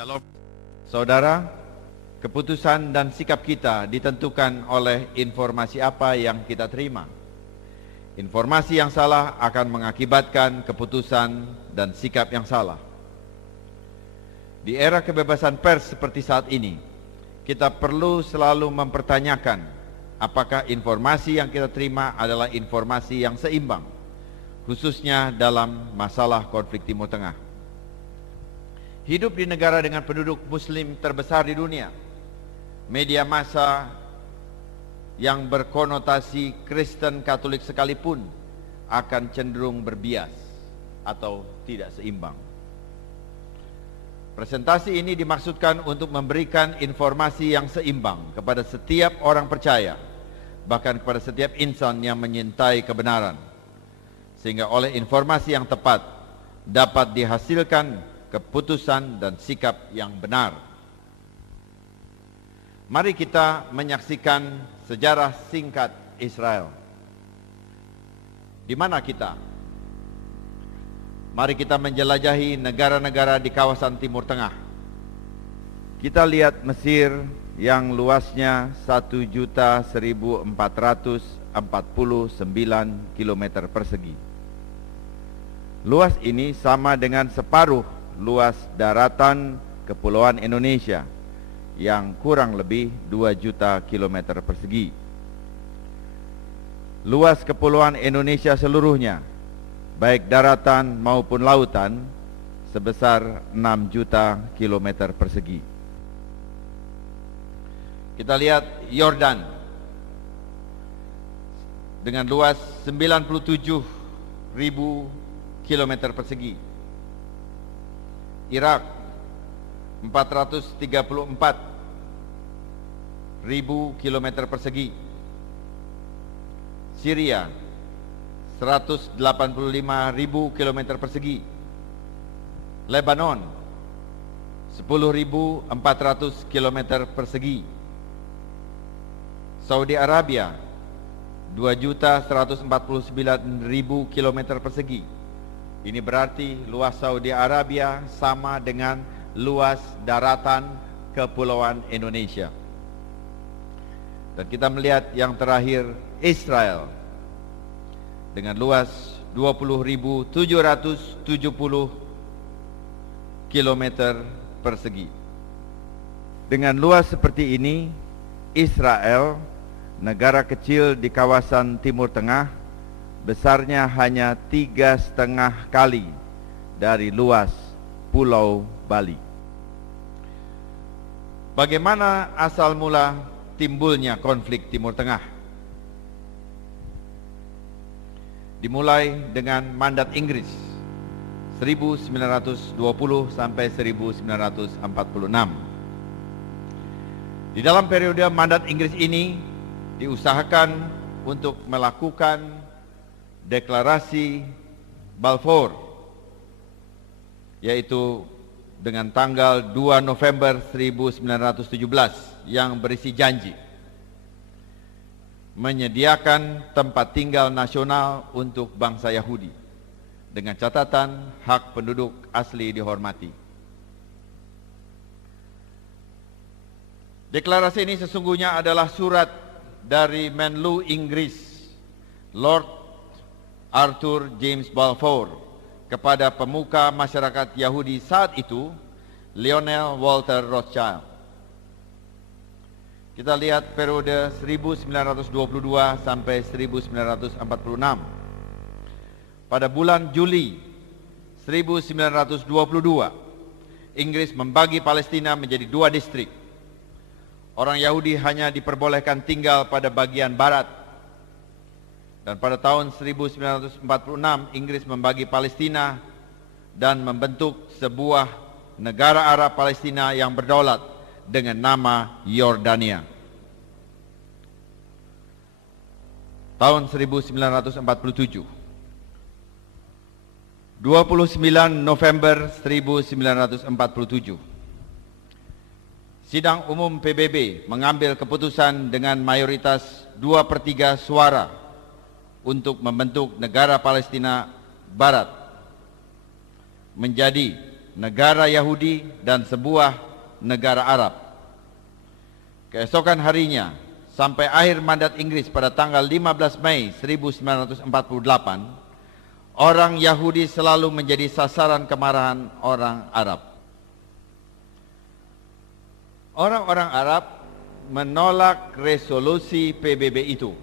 Shalom. Saudara, keputusan dan sikap kita ditentukan oleh informasi apa yang kita terima. Informasi yang salah akan mengakibatkan keputusan dan sikap yang salah. Di era kebebasan pers seperti saat ini, kita perlu selalu mempertanyakan apakah informasi yang kita terima adalah informasi yang seimbang, khususnya dalam masalah konflik Timur Tengah. Hidup di negara dengan penduduk muslim terbesar di dunia, media massa yang berkonotasi Kristen Katolik sekalipun akan cenderung berbias atau tidak seimbang. Presentasi ini dimaksudkan untuk memberikan informasi yang seimbang kepada setiap orang percaya, bahkan kepada setiap insan yang menyintai kebenaran, sehingga oleh informasi yang tepat dapat dihasilkan keputusan dan sikap yang benar. Mari kita menyaksikan sejarah singkat Israel. Di mana kita? Mari kita menjelajahi negara-negara di kawasan Timur Tengah. Kita lihat Mesir yang luasnya 1.1449 km persegi. Luas ini sama dengan separuh luas daratan Kepulauan Indonesia yang kurang lebih 2 juta kilometer persegi. Luas Kepulauan Indonesia seluruhnya, baik daratan maupun lautan, sebesar 6 juta kilometer persegi. Kita lihat Yordan dengan luas 97.000 kilometer persegi. Irak 434.000 kilometer persegi. Syria 185.000 kilometer persegi. Lebanon 10.400 kilometer persegi. Saudi Arabia 2.149.000 kilometer persegi. Ini berarti luas Saudi Arabia sama dengan luas daratan Kepulauan Indonesia. Dan kita melihat yang terakhir, Israel dengan luas 20.770 km persegi. Dengan luas seperti ini, Israel, negara kecil di kawasan Timur Tengah, besarnya hanya 3,5 kali dari luas Pulau Bali. Bagaimana asal mula timbulnya konflik Timur Tengah? Dimulai dengan mandat Inggris 1920 sampai 1946. Di dalam periode mandat Inggris ini diusahakan untuk melakukan deklarasi Balfour, yaitu dengan tanggal 2 November 1917 yang berisi janji menyediakan tempat tinggal nasional untuk bangsa Yahudi dengan catatan hak penduduk asli dihormati. Deklarasi ini sesungguhnya adalah surat dari Menlu Inggris Lord Arthur James Balfour kepada pemuka masyarakat Yahudi saat itu, Lionel Walter Rothschild. Kita lihat periode 1922 sampai 1946. Pada bulan Juli 1922, Inggris membagi Palestina menjadi 2 distrik. Orang Yahudi hanya diperbolehkan tinggal pada bagian barat. Dan pada tahun 1946, Inggris membagi Palestina dan membentuk sebuah negara Arab Palestina yang berdaulat dengan nama Yordania. Tahun 1947, 29 November 1947, Sidang Umum PBB mengambil keputusan dengan mayoritas 2/3 suara untuk membentuk negara Palestina Barat menjadi negara Yahudi, dan sebuah negara Arab. Keesokan harinya, sampai akhir mandat Inggris pada tanggal 15 Mei 1948, orang Yahudi selalu menjadi sasaran kemarahan orang Arab. Orang-orang Arab menolak resolusi PBB itu.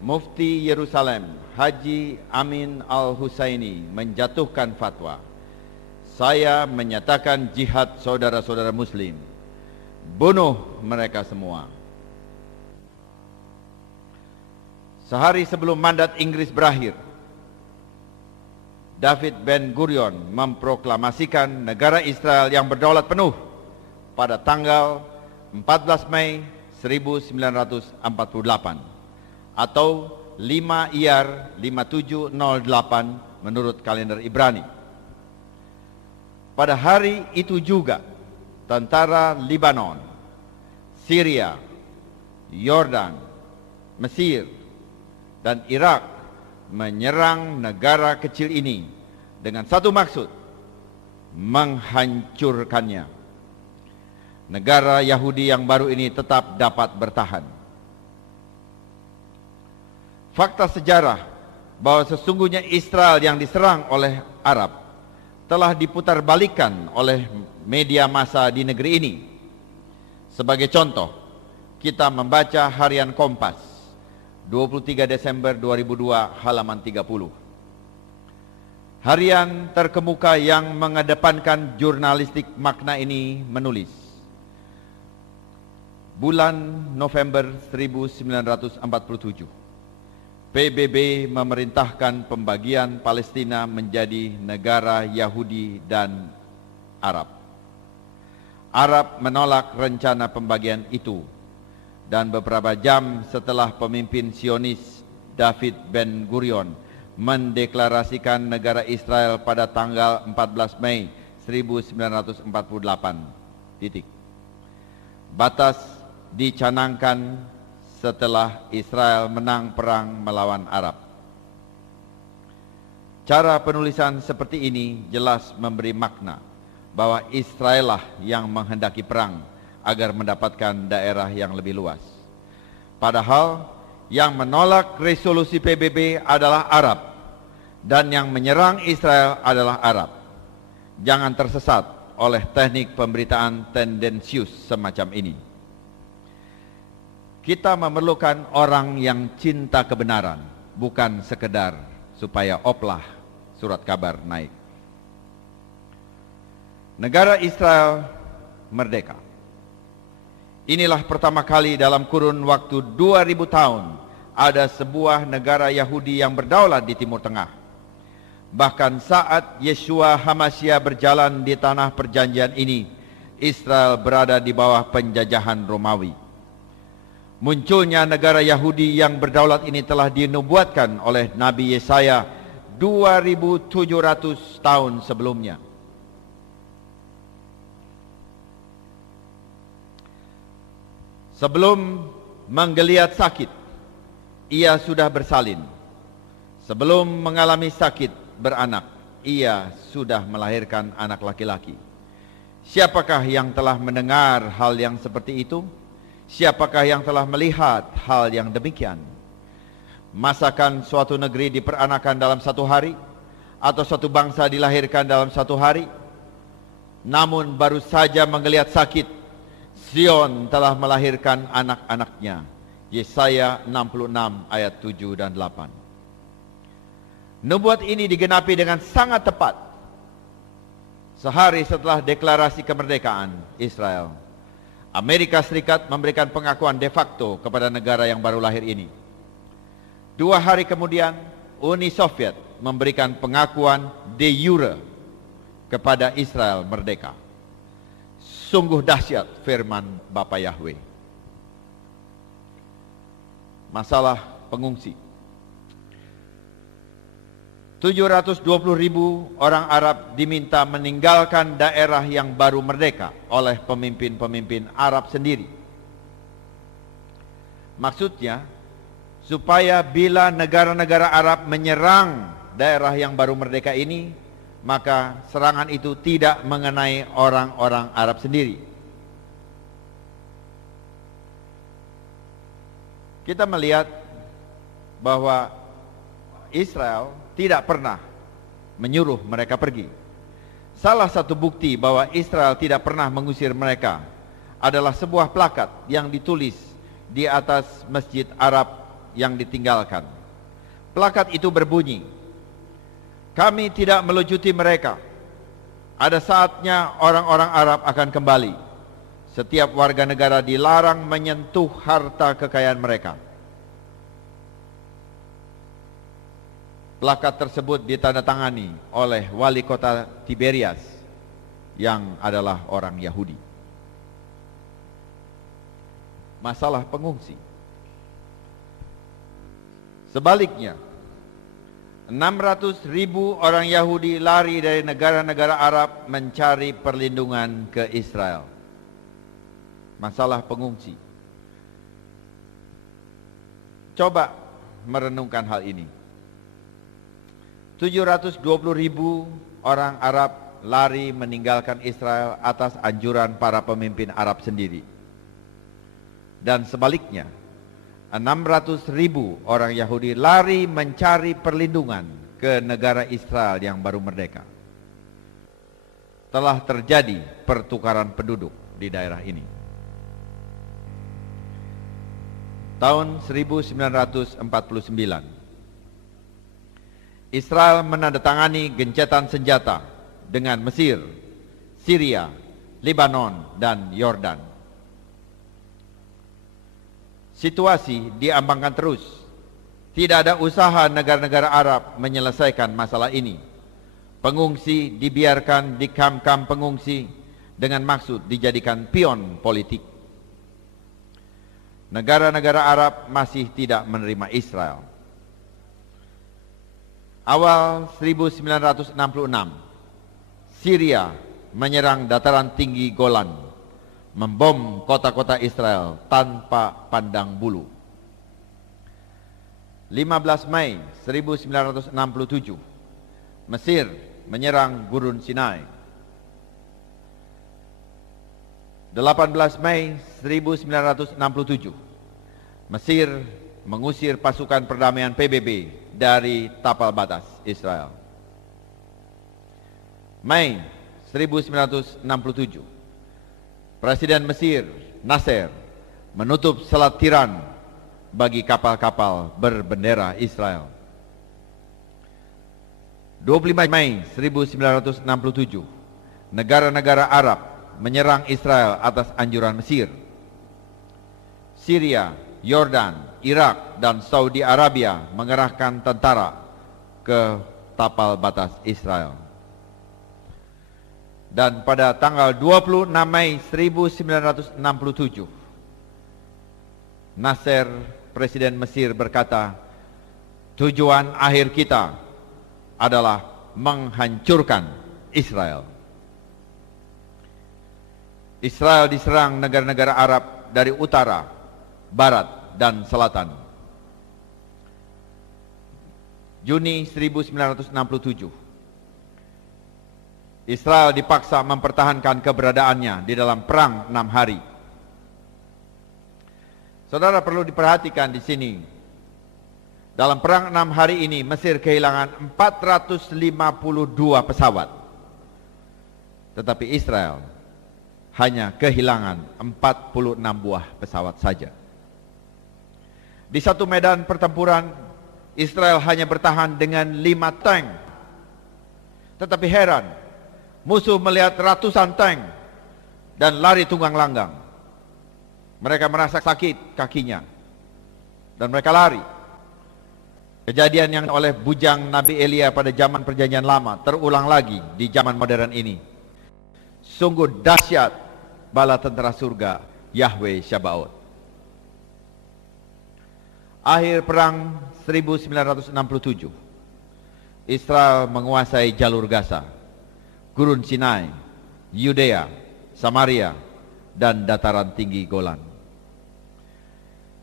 Mufti Yerusalem, Haji Amin Al-Husaini menjatuhkan fatwa. Saya menyatakan jihad saudara-saudara muslim. Bunuh mereka semua. Sehari sebelum mandat Inggris berakhir, David Ben Gurion memproklamasikan negara Israel yang berdaulat penuh pada tanggal 14 Mei 1948 atau 5 Iyar 5708 menurut kalender Ibrani. Pada hari itu juga tentara Lebanon, Syria, Yordan, Mesir, dan Irak menyerang negara kecil ini dengan satu maksud: menghancurkannya. Negara Yahudi yang baru ini tetap dapat bertahan. Fakta sejarah bahwa sesungguhnya Israel yang diserang oleh Arab telah diputarbalikkan oleh media massa di negeri ini. Sebagai contoh, kita membaca harian Kompas 23 Desember 2002 halaman 30. Harian terkemuka yang mengedepankan jurnalistik makna ini menulis, bulan November 1947, PBB memerintahkan pembagian Palestina menjadi negara Yahudi dan Arab. Arab menolak rencana pembagian itu, dan beberapa jam setelah pemimpin Zionis David Ben Gurion mendeklarasikan negara Israel pada tanggal 14 Mei 1948. Batas dicanangkan setelah Israel menang perang melawan Arab. Cara penulisan seperti ini jelas memberi makna bahwa Israel lah yang menghendaki perang agar mendapatkan daerah yang lebih luas. Padahal yang menolak resolusi PBB adalah Arab, dan yang menyerang Israel adalah Arab. Jangan tersesat oleh teknik pemberitaan tendensius semacam ini. Kita memerlukan orang yang cinta kebenaran, bukan sekedar supaya oplah surat kabar naik. Negara Israel merdeka. Inilah pertama kali dalam kurun waktu 2000 tahun ada sebuah negara Yahudi yang berdaulat di Timur Tengah. Bahkan saat Yeshua HaMasyiah berjalan di tanah perjanjian ini, Israel berada di bawah penjajahan Romawi. Munculnya negara Yahudi yang berdaulat ini telah dinubuatkan oleh Nabi Yesaya 2700 tahun sebelumnya. Sebelum menggeliat sakit, ia sudah bersalin. Sebelum mengalami sakit beranak, ia sudah melahirkan anak laki-laki. Siapakah yang telah mendengar hal yang seperti itu? Siapakah yang telah melihat hal yang demikian? Masakan suatu negeri diperanakan dalam satu hari, atau suatu bangsa dilahirkan dalam satu hari? Namun baru saja menggeliat sakit, Zion telah melahirkan anak-anaknya. Yesaya 66 ayat 7 dan 8. Nubuat ini digenapi dengan sangat tepat sehari setelah deklarasi kemerdekaan Israel. Amerika Serikat memberikan pengakuan de facto kepada negara yang baru lahir ini. 2 hari kemudian, Uni Soviet memberikan pengakuan de jure kepada Israel merdeka. Sungguh dahsyat firman Bapa Yahweh. Masalah pengungsi. 720.000 orang Arab diminta meninggalkan daerah yang baru merdeka oleh pemimpin-pemimpin Arab sendiri. Maksudnya, supaya bila negara-negara Arab menyerang daerah yang baru merdeka ini, maka serangan itu tidak mengenai orang-orang Arab sendiri. Kita melihat bahwa Israel tidak pernah menyuruh mereka pergi. Salah satu bukti bahwa Israel tidak pernah mengusir mereka adalah sebuah plakat yang ditulis di atas masjid Arab yang ditinggalkan. Plakat itu berbunyi, "Kami tidak melucuti mereka. Ada saatnya orang-orang Arab akan kembali. Setiap warga negara dilarang menyentuh harta kekayaan mereka." Plakat tersebut ditandatangani oleh wali kota Tiberias yang adalah orang Yahudi. Masalah pengungsi. Sebaliknya, 600.000 orang Yahudi lari dari negara-negara Arab mencari perlindungan ke Israel. Masalah pengungsi. Coba merenungkan hal ini. 720.000 orang Arab lari meninggalkan Israel atas anjuran para pemimpin Arab sendiri. Dan sebaliknya, 600.000 orang Yahudi lari mencari perlindungan ke negara Israel yang baru merdeka. Telah terjadi pertukaran penduduk di daerah ini. Tahun 1949, Israel menandatangani gencatan senjata dengan Mesir, Syria, Lebanon, dan Yordan. Situasi diambangkan terus. Tidak ada usaha negara-negara Arab menyelesaikan masalah ini. Pengungsi dibiarkan di kamp-kamp pengungsi dengan maksud dijadikan pion politik. Negara-negara Arab masih tidak menerima Israel. Awal 1966, Syria menyerang dataran tinggi Golan, membom kota-kota Israel tanpa pandang bulu. 15 Mei 1967, Mesir menyerang Gurun Sinai. 18 Mei 1967, Mesir mengusir pasukan perdamaian PBB dari tapal batas Israel. Mei 1967, Presiden Mesir Nasser menutup Selat Tiran bagi kapal-kapal berbendera Israel. 25 Mei 1967, negara-negara Arab menyerang Israel atas anjuran Mesir. Syria, Yordan, Irak, dan Saudi Arabia mengerahkan tentara ke tapal batas Israel. Dan pada tanggal 26 Mei 1967, Nasser, Presiden Mesir, berkata, tujuan akhir kita adalah menghancurkan Israel. Israel diserang negara-negara Arab dari utara, barat, dan selatan. Juni 1967, Israel dipaksa mempertahankan keberadaannya di dalam perang 6 hari. Saudara perlu diperhatikan di sini. Dalam perang 6 hari ini Mesir kehilangan 452 pesawat. Tetapi Israel hanya kehilangan 46 buah pesawat saja. Di satu medan pertempuran, Israel hanya bertahan dengan 5 tank. Tetapi heran, musuh melihat ratusan tank dan lari tunggang langgang. Mereka merasa sakit kakinya dan mereka lari. Kejadian yang oleh bujang Nabi Elia pada zaman perjanjian lama terulang lagi di zaman modern ini. Sungguh dahsyat bala tentara surga Yahweh Sabaoth. Akhir perang 1967, Israel menguasai jalur Gaza, Gurun Sinai, Yudea, Samaria, dan dataran tinggi Golan.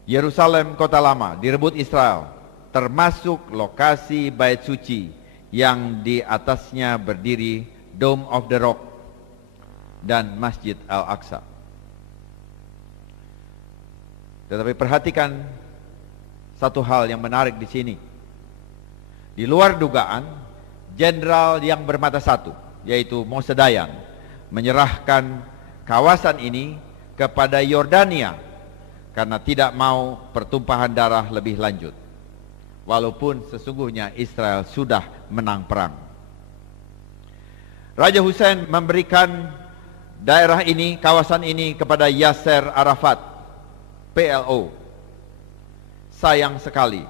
Yerusalem, kota lama, direbut Israel, termasuk lokasi bait suci yang di atasnya berdiri Dome of the Rock dan Masjid Al-Aqsa. Tetapi perhatikan satu hal yang menarik di sini. Di luar dugaan, jenderal yang bermata satu, yaitu Mose Dayan, menyerahkan kawasan ini kepada Yordania karena tidak mau pertumpahan darah lebih lanjut, walaupun sesungguhnya Israel sudah menang perang. Raja Hussein memberikan daerah ini, kawasan ini kepada Yasser Arafat, PLO. Sayang sekali,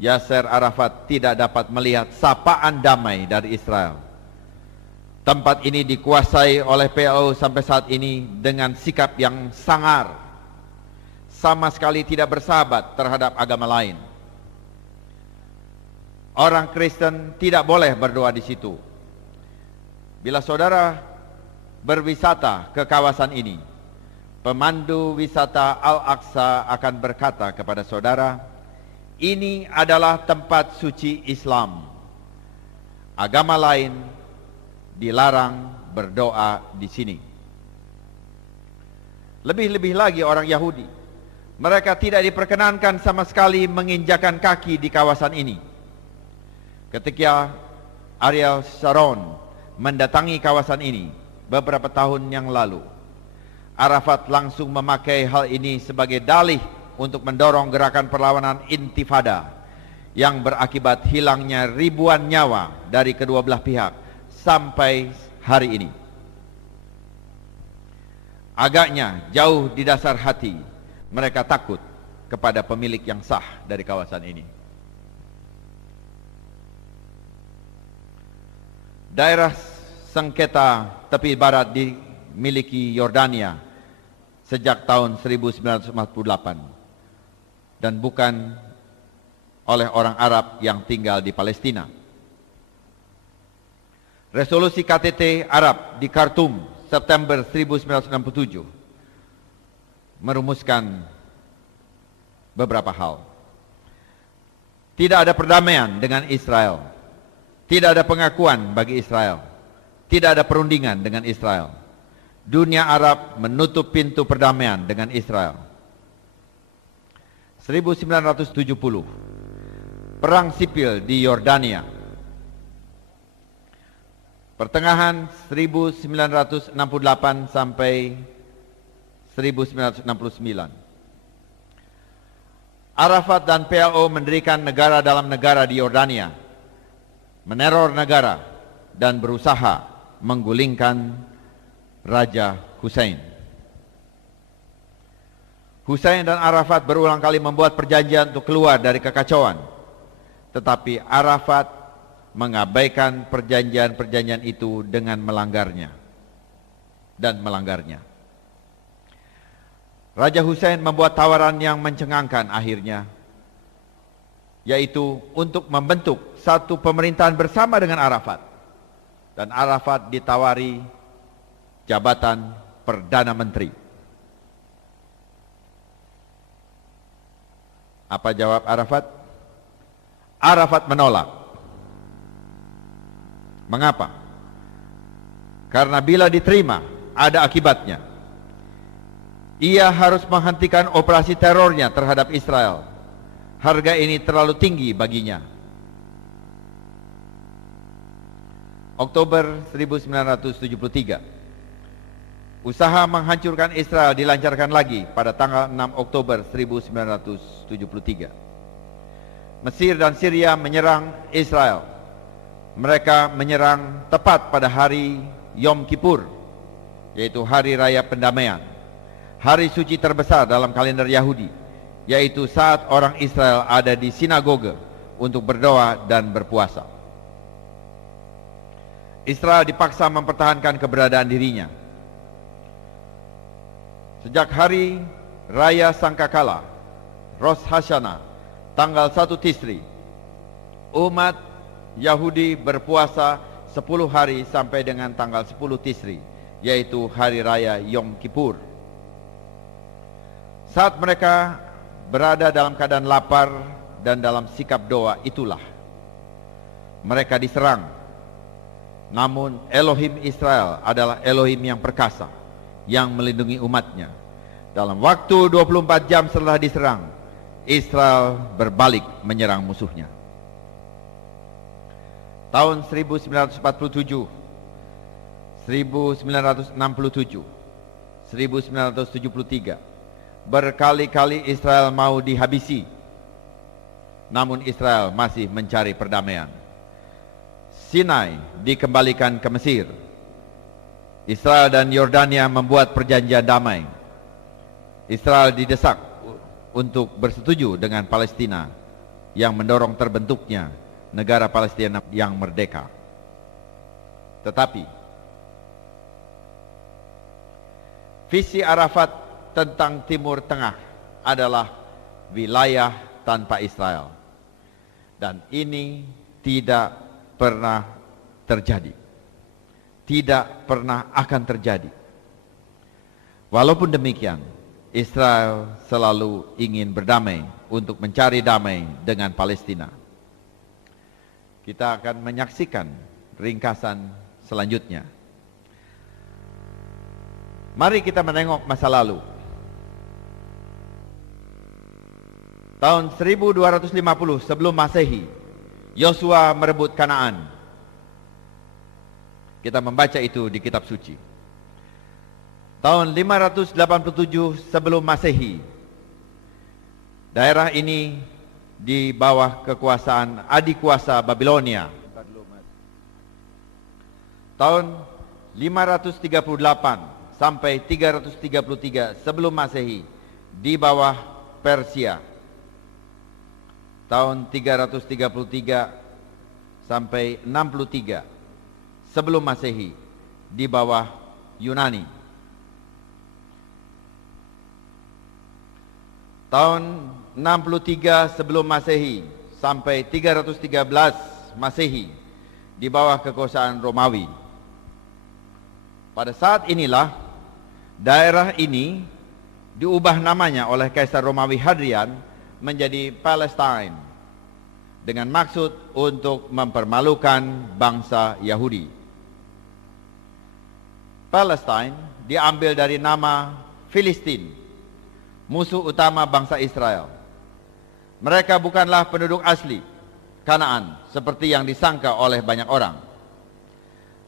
Yasser Arafat tidak dapat melihat sapaan damai dari Israel. Tempat ini dikuasai oleh PLO sampai saat ini dengan sikap yang sangar, sama sekali tidak bersahabat terhadap agama lain. Orang Kristen tidak boleh berdoa di situ. Bila saudara berwisata ke kawasan ini, pemandu wisata Al-Aqsa akan berkata kepada saudara, ini adalah tempat suci Islam. Agama lain dilarang berdoa di sini. Lebih-lebih lagi orang Yahudi, mereka tidak diperkenankan sama sekali menginjakan kaki di kawasan ini. Ketika Ariel Sharon mendatangi kawasan ini beberapa tahun yang lalu, Arafat langsung memakai hal ini sebagai dalih untuk mendorong gerakan perlawanan intifada yang berakibat hilangnya ribuan nyawa dari kedua belah pihak sampai hari ini. Agaknya jauh di dasar hati mereka takut kepada pemilik yang sah dari kawasan ini. Daerah sengketa tepi barat dimiliki Yordania sejak tahun 1948 dan bukan oleh orang Arab yang tinggal di Palestina. Resolusi KTT Arab di Khartoum September 1967 merumuskan beberapa hal. Tidak ada perdamaian dengan Israel, tidak ada pengakuan bagi Israel, tidak ada perundingan dengan Israel. Dunia Arab menutup pintu perdamaian dengan Israel. 1970, perang sipil di Yordania. Pertengahan 1968 sampai 1969. Arafat dan PLO mendirikan negara dalam negara di Yordania, meneror negara dan berusaha menggulingkan Raja Hussein. Hussein dan Arafat berulang kali membuat perjanjian untuk keluar dari kekacauan, tetapi Arafat mengabaikan perjanjian-perjanjian itu dengan melanggarnya. Raja Hussein membuat tawaran yang mencengangkan akhirnya, yaitu untuk membentuk satu pemerintahan bersama dengan Arafat. Dan Arafat ditawari jabatan Perdana Menteri. Apa jawab Arafat? Arafat menolak. Mengapa? Karena bila diterima, ada akibatnya. Ia harus menghentikan operasi terornya terhadap Israel. Harga ini terlalu tinggi baginya. Oktober 1973. Usaha menghancurkan Israel dilancarkan lagi pada tanggal 6 Oktober 1973. Mesir dan Syria menyerang Israel. Mereka menyerang tepat pada hari Yom Kippur, yaitu hari raya pendamaian, hari suci terbesar dalam kalender Yahudi, yaitu saat orang Israel ada di sinagoge untuk berdoa dan berpuasa. Israel dipaksa mempertahankan keberadaan dirinya. Sejak hari Raya Sangkakala, Rosh Hashanah, tanggal 1 Tisri, umat Yahudi berpuasa 10 hari sampai dengan tanggal 10 Tisri, yaitu hari Raya Yom Kippur. Saat mereka berada dalam keadaan lapar dan dalam sikap doa itulah mereka diserang. Namun Elohim Israel adalah Elohim yang perkasa, yang melindungi umatnya. Dalam waktu 24 jam setelah diserang, Israel berbalik menyerang musuhnya. Tahun 1947, 1967, 1973, berkali-kali Israel mau dihabisi, namun Israel masih mencari perdamaian. Sinai dikembalikan ke Mesir. Israel dan Yordania membuat perjanjian damai. Israel didesak untuk bersetuju dengan Palestina yang mendorong terbentuknya negara Palestina yang merdeka. Tetapi visi Arafat tentang Timur Tengah adalah wilayah tanpa Israel. Dan ini tidak pernah terjadi. Tidak pernah akan terjadi. Walaupun demikian, Israel selalu ingin berdamai untuk mencari damai dengan Palestina. Kita akan menyaksikan ringkasan selanjutnya. Mari kita menengok masa lalu. Tahun 1250 sebelum Masehi, Yosua merebut Kanaan. Kita membaca itu di kitab suci. Tahun 587 sebelum Masehi, daerah ini di bawah kekuasaan adik kuasa Babilonia. Tahun 538 sampai 333 sebelum Masehi di bawah Persia. Tahun 333 sampai 63 sebelum Masehi di bawah Yunani. Tahun 63 sebelum Masehi sampai 313 Masehi di bawah kekuasaan Romawi. Pada saat inilah daerah ini diubah namanya oleh Kaisar Romawi Hadrian menjadi Palestine dengan maksud untuk mempermalukan bangsa Yahudi. Palestine diambil dari nama Filistin, musuh utama bangsa Israel. Mereka bukanlah penduduk asli Kanaan seperti yang disangka oleh banyak orang.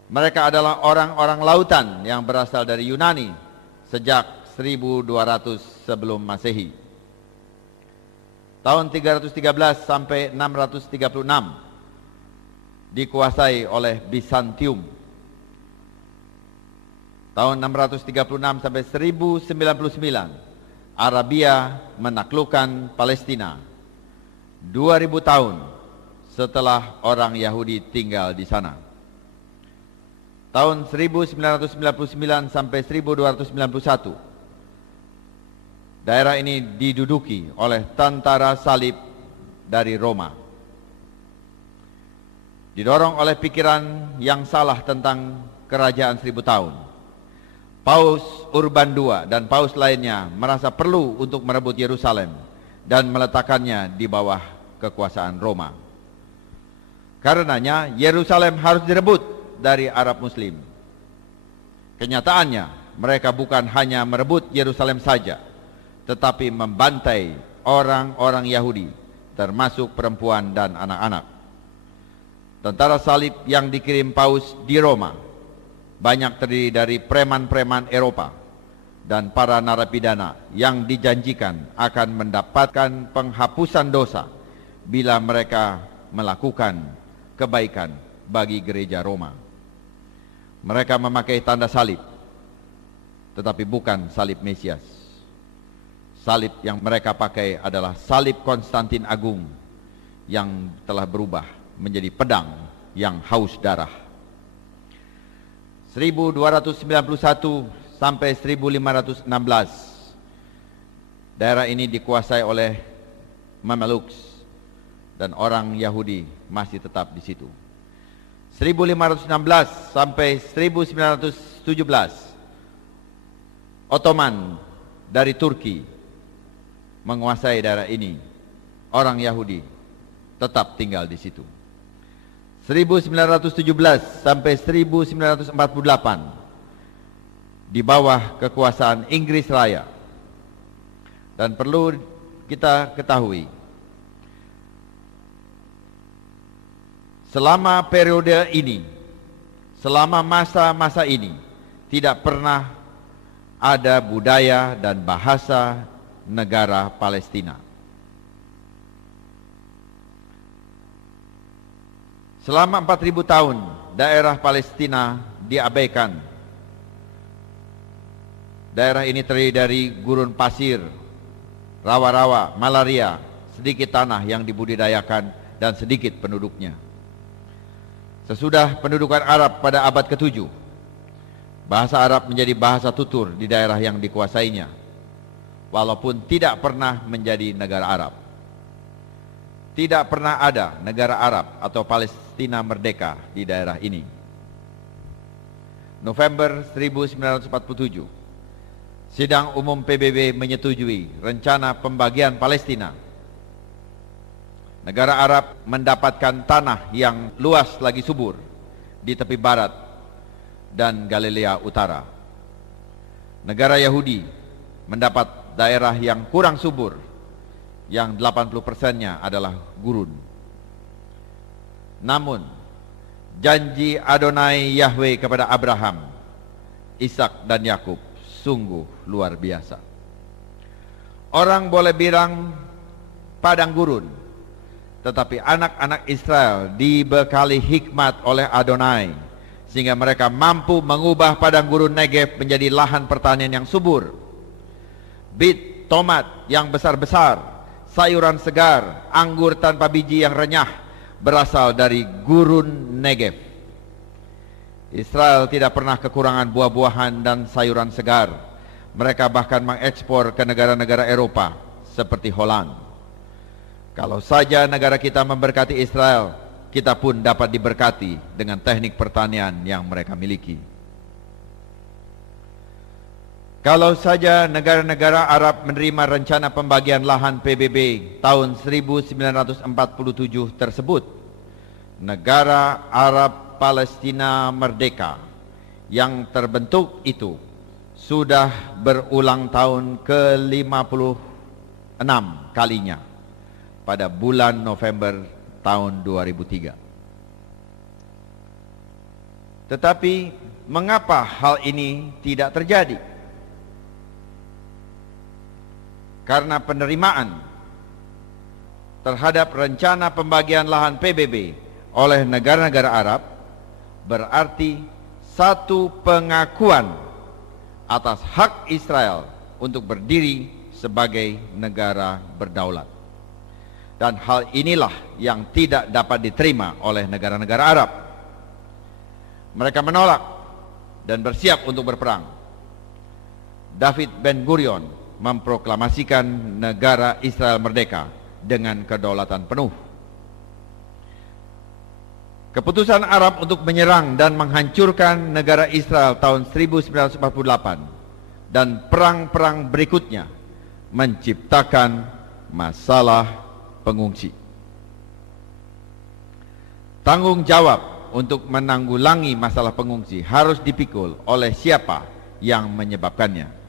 Mereka adalah orang-orang lautan yang berasal dari Yunani sejak 1200 sebelum Masehi. Tahun 313 sampai 636 dikuasai oleh Bizantium. Tahun 636 sampai 1099 Arabia menaklukkan Palestina. 2000 tahun setelah orang Yahudi tinggal di sana. Tahun 1999 sampai 1291 daerah ini diduduki oleh tentara salib dari Roma. Didorong oleh pikiran yang salah tentang kerajaan 1000 tahun, Paus Urban II dan paus lainnya merasa perlu untuk merebut Yerusalem dan meletakkannya di bawah kekuasaan Roma. Karenanya Yerusalem harus direbut dari Arab Muslim. Kenyataannya mereka bukan hanya merebut Yerusalem saja, tetapi membantai orang-orang Yahudi, termasuk perempuan dan anak-anak. Tentara salib yang dikirim Paus di Roma banyak terdiri dari preman-preman Eropa dan para narapidana yang dijanjikan akan mendapatkan penghapusan dosa bila mereka melakukan kebaikan bagi gereja Roma. Mereka memakai tanda salib, tetapi bukan salib Mesias. Salib yang mereka pakai adalah salib Konstantin Agung yang telah berubah menjadi pedang yang haus darah. 1291 sampai 1516 daerah ini dikuasai oleh Mameluks dan orang Yahudi masih tetap di situ. 1516 sampai 1917 Ottoman dari Turki menguasai daerah ini. Orang Yahudi tetap tinggal di situ. 1917 sampai 1948 di bawah kekuasaan Inggris Raya. Dan perlu kita ketahui, selama periode ini, selama masa-masa ini, tidak pernah ada budaya dan bahasa negara Palestina. Selama 4.000 tahun, daerah Palestina diabaikan. Daerah ini terdiri dari gurun pasir, rawa-rawa, malaria, sedikit tanah yang dibudidayakan, dan sedikit penduduknya. Sesudah pendudukan Arab pada abad ke-7, bahasa Arab menjadi bahasa tutur di daerah yang dikuasainya, walaupun tidak pernah menjadi negara Arab. Tidak pernah ada negara Arab atau Palestina merdeka di daerah ini. November 1947, Sidang Umum PBB menyetujui rencana pembagian Palestina. Negara Arab mendapatkan tanah yang luas lagi subur di tepi barat dan Galilea Utara. Negara Yahudi mendapat daerah yang kurang subur, yang 80%-nya adalah gurun. Namun, janji Adonai Yahweh kepada Abraham, Ishak dan Yakub sungguh luar biasa. Orang boleh bilang padang gurun, tetapi anak-anak Israel dibekali hikmat oleh Adonai, sehingga mereka mampu mengubah padang gurun Negev menjadi lahan pertanian yang subur. Bit, tomat yang besar-besar, sayuran segar, anggur tanpa biji yang renyah berasal dari gurun Negev. Israel tidak pernah kekurangan buah-buahan dan sayuran segar. Mereka bahkan mengekspor ke negara-negara Eropa seperti Holland. Kalau saja negara kita memberkati Israel, kita pun dapat diberkati dengan teknik pertanian yang mereka miliki. Kalau saja negara-negara Arab menerima rencana pembagian lahan PBB tahun 1947 tersebut, negara Arab Palestina merdeka yang terbentuk itu sudah berulang tahun ke-56 kalinya pada bulan November tahun 2003. Tetapi mengapa hal ini tidak terjadi? Karena penerimaan terhadap rencana pembagian lahan PBB oleh negara-negara Arab berarti satu pengakuan atas hak Israel untuk berdiri sebagai negara berdaulat. Dan hal inilah yang tidak dapat diterima oleh negara-negara Arab. Mereka menolak dan bersiap untuk berperang. David Ben-Gurion memproklamasikan negara Israel merdeka dengan kedaulatan penuh. Keputusan Arab untuk menyerang dan menghancurkan negara Israel tahun 1948 dan perang-perang berikutnya menciptakan masalah pengungsi. Tanggung jawab untuk menanggulangi masalah pengungsi harus dipikul oleh siapa yang menyebabkannya.